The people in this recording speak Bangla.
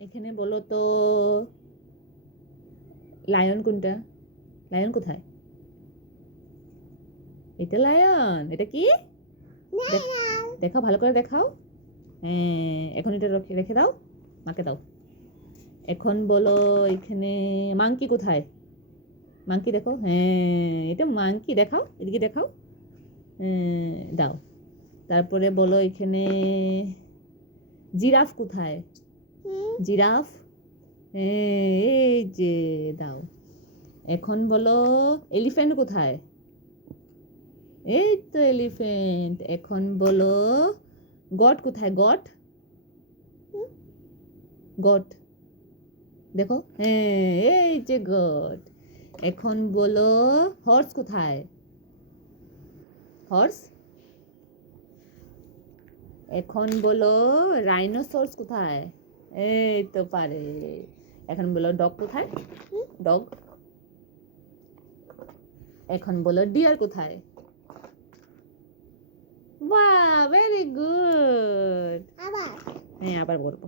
এখানে বলো তো লায়ন কোনটা? লায়ন কোথায়? এটা লায়ন। এটা কি? দেখাও, ভালো করে দেখাও। হ্যাঁ, এখন এটা রেখে দাও, মাকে দাও। এখন বলো এখানে মাংকি কোথায়? মাংকি দেখো। হ্যাঁ, এটা মাংকি। দেখাও, এদিকে দেখাও। দাও। তারপরে বলো এখানে জিরাফ কোথায়? জিরাফ। এই যে, দাও। এখন বলো এলিফ্যান্ট কোথায়? এই তো এলিফ্যান্ট। এখন বলো গট কোথায়? গট। গট দেখো। হ্যাঁ, এই যে গট। এখন বলো হর্স কোথায়? হর্স। এখন বলো রাইনোসরস কোথায়? এই তো পারে। এখন বলো ডগ কোথায়? ডগ। এখন বলো ডিয়ার কোথায়? বাহ, ভেরি গুড। হ্যাঁ, আবার বলবো।